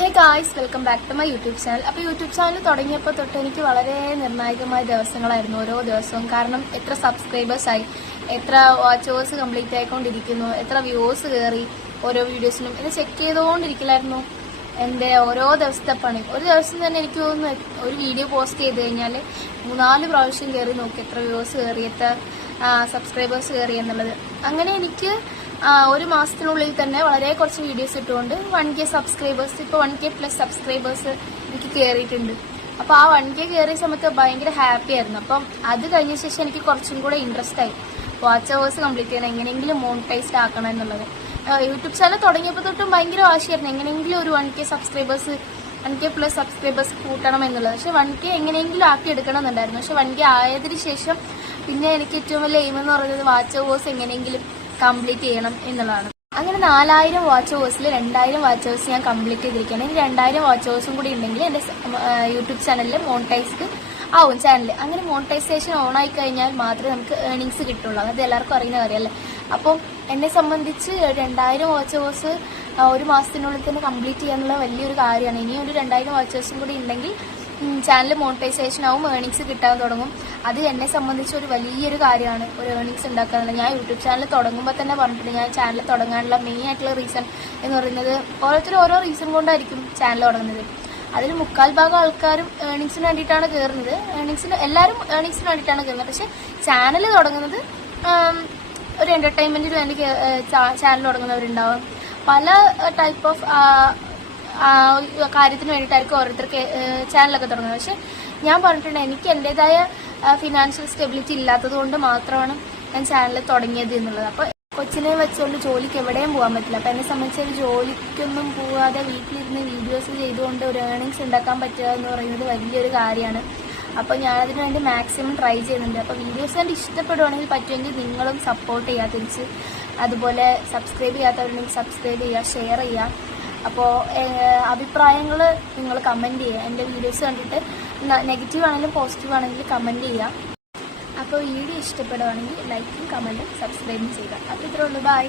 Hey guys, welcome back to my YouTube channel. അപ്പോൾ YouTube channel തുടങ്ങിയപ്പോൾ തൊട്ട് എനിക്ക് വളരെ നിർണായകമായ ദിവസങ്ങളായിരുന്നു ഓരോ ദിവസവും. കാരണം എത്ര സബ്സ്ക്രൈബേഴ്സായി, എത്ര വാച്ചേഴ്സ് കംപ്ലീറ്റ് ആയിക്കൊണ്ടിരിക്കുന്നു, എത്ര വ്യൂസ് കയറി ഓരോ വീഡിയോസിനും ഇത് ചെക്ക് ചെയ്തുകൊണ്ടിരിക്കലായിരുന്നു എൻ്റെ ഓരോ ദിവസത്തെ പണി. ഒരു ദിവസം തന്നെ എനിക്ക് തോന്നുന്നു ഒരു വീഡിയോ പോസ്റ്റ് ചെയ്ത് കഴിഞ്ഞാൽ 3-4 പ്രാവശ്യം കയറി നോക്കി എത്ര വ്യൂസ് കയറി, എത്ര സബ്സ്ക്രൈബേഴ്സ് കയറി എന്നുള്ളത്. അങ്ങനെ എനിക്ക് ഒരു മാസത്തിനുള്ളിൽ തന്നെ വളരെ കുറച്ച് വീഡിയോസ് ഇട്ടുകൊണ്ട് 1K സബ്സ്ക്രൈബേഴ്സ്, ഇപ്പോൾ 1K+ സബ്സ്ക്രൈബേഴ്സ് എനിക്ക് കയറിയിട്ടുണ്ട്. അപ്പോൾ ആ 1K കയറിയ സമയത്ത് ഭയങ്കര ഹാപ്പി ആയിരുന്നു. അപ്പം അത് കഴിഞ്ഞ ശേഷം എനിക്ക് കുറച്ചും കൂടെ ഇൻട്രസ്റ്റ് ആയി വാച്ച് അവേഴ്സ് കംപ്ലീറ്റ് ചെയ്യണം, എങ്ങനെയെങ്കിലും മോണിറ്റൈസ്ഡ് ആക്കണം എന്നുള്ളത്. യൂട്യൂബ് ചാനൽ തുടങ്ങിയപ്പോൾ തൊട്ടും ഭയങ്കര വാശിയായിരുന്നു എങ്ങനെയെങ്കിലും ഒരു 1K സബ്സ്ക്രൈബേഴ്സ്, 1K+ സബ്സ്ക്രൈബേഴ്സ് കൂട്ടണം എന്നുള്ളത്. പക്ഷെ 1K എങ്ങനെയെങ്കിലും ആക്കി എടുക്കണം എന്നുണ്ടായിരുന്നു. പക്ഷെ 1K ആയതിനു ശേഷം പിന്നെ എനിക്ക് ഏറ്റവും വലിയ എയിം എന്ന് പറയുന്നത് വാച്ച് അവേഴ്സ് എങ്ങനെയെങ്കിലും കംപ്ലീറ്റ് ചെയ്യണം എന്നുള്ളതാണ്. അങ്ങനെ 4000 വാച്ച് അവേഴ്സിൽ 2000 വാച്ച് അവേഴ്സ് ഞാൻ കംപ്ലീറ്റ് ചെയ്തിരിക്കുകയാണ്. ഇനി 2000 വാച്ച് അവേഴ്സും കൂടി ഉണ്ടെങ്കിൽ എൻ്റെ യൂട്യൂബ് ചാനലിൽ മോണിറ്റൈസ്ഡ് ആവും ചാനൽ. അങ്ങനെ മോണിറ്റൈസേഷൻ ഓൺ ആയി കഴിഞ്ഞാൽ മാത്രമേ നമുക്ക് ഏർണിങ്സ് കിട്ടുള്ളൂ. അത് എല്ലാവർക്കും അറിയുന്ന കാര്യമല്ലേ. അപ്പോൾ എന്നെ സംബന്ധിച്ച് 2000 വാച്ച് അവേഴ്സ് ഒരു മാസത്തിനുള്ളിൽ തന്നെ കംപ്ലീറ്റ് ചെയ്യാനുള്ള വലിയൊരു കാര്യമാണ്. ഇനി ഒരു 2000 വാച്ച് അവേഴ്സും കൂടി ഉണ്ടെങ്കിൽ ചാനൽ മോണിറ്റൈസേഷൻ ആവും, ഏർണിങ്സ് കിട്ടാൻ തുടങ്ങും. അത് എന്നെ സംബന്ധിച്ച് ഒരു വലിയൊരു കാര്യമാണ്, ഒരു ഏർണിങ്സ് ഉണ്ടാക്കാനുള്ള. ഞാൻ യൂട്യൂബ് ചാനൽ തുടങ്ങുമ്പോൾ തന്നെ പറഞ്ഞിട്ടുണ്ട്, ഞാൻ ചാനൽ തുടങ്ങാനുള്ള മെയിൻ ആയിട്ടുള്ള റീസൺ എന്ന് പറയുന്നത് ഓരോരുത്തരും ഓരോ റീസൺ കൊണ്ടായിരിക്കും ചാനൽ തുടങ്ങുന്നത്. അതിൽ 3/4 ആൾക്കാരും ഏർണിങ്സിന് വേണ്ടിയിട്ടാണ് കയറുന്നത്. എല്ലാവരും ഏർണിങ്സിന് വേണ്ടിയിട്ടാണ് കയറുന്നത്. പക്ഷെ ചാനൽ തുടങ്ങുന്നത് ഒരു എൻ്റർടൈൻമെൻറ്റിന് വേണ്ടി ചാനൽ തുടങ്ങുന്നവരുണ്ടാവും. പല ടൈപ്പ് ഓഫ് കാര്യത്തിന് വേണ്ടിയിട്ടായിരിക്കും ഓരോരുത്തർക്ക് ചാനലൊക്കെ തുടങ്ങുന്നത്. പക്ഷെ ഞാൻ പറഞ്ഞിട്ടുണ്ട് എനിക്ക് എൻ്റെതായ ഫിനാൻഷ്യൽ സ്റ്റെബിലിറ്റി ഇല്ലാത്തത് കൊണ്ട് മാത്രമാണ് ഞാൻ ചാനൽ തുടങ്ങിയത് എന്നുള്ളത്. അപ്പോൾ കൊച്ചിനെ വെച്ചുകൊണ്ട് ജോലിക്ക് എവിടെയും പോകാൻ പറ്റില്ല. അപ്പോൾ എന്നെ സംബന്ധിച്ച് ഒരു ജോലിക്കൊന്നും പോകാതെ വീട്ടിലിരുന്ന് വീഡിയോസ് ചെയ്തുകൊണ്ട് ഒരു ഏർണിങ്സ് ഉണ്ടാക്കാൻ പറ്റുക എന്ന് പറയുന്നത് വലിയൊരു കാര്യമാണ്. അപ്പോൾ ഞാനതിന് വേണ്ടി മാക്സിമം ട്രൈ ചെയ്യുന്നുണ്ട്. അപ്പോൾ വീഡിയോസ് കണ്ട് ഇഷ്ടപ്പെടുവാണെങ്കിൽ പറ്റുമെങ്കിൽ നിങ്ങളും സപ്പോർട്ട് ചെയ്യുക തിരിച്ച്. അതുപോലെ സബ്സ്ക്രൈബ് ചെയ്യാത്തവരുണ്ടെങ്കിൽ സബ്സ്ക്രൈബ് ചെയ്യുക, ഷെയർ ചെയ്യുക. അപ്പോൾ അഭിപ്രായങ്ങൾ നിങ്ങൾ കമൻറ്റ് ചെയ്യുക. എൻ്റെ വീഡിയോസ് കണ്ടിട്ട് നെഗറ്റീവ് ആണെങ്കിലും പോസിറ്റീവ് ആണെങ്കിലും കമൻറ്റ് ചെയ്യുക. അപ്പോൾ വീഡിയോ ഇഷ്ടപ്പെടുവാണെങ്കിൽ ലൈക്കും കമൻറ്റും സബ്സ്ക്രൈബും ചെയ്യുക. അപ്പോൾ ഇത്രേ ഉള്ളൂ. ബൈ.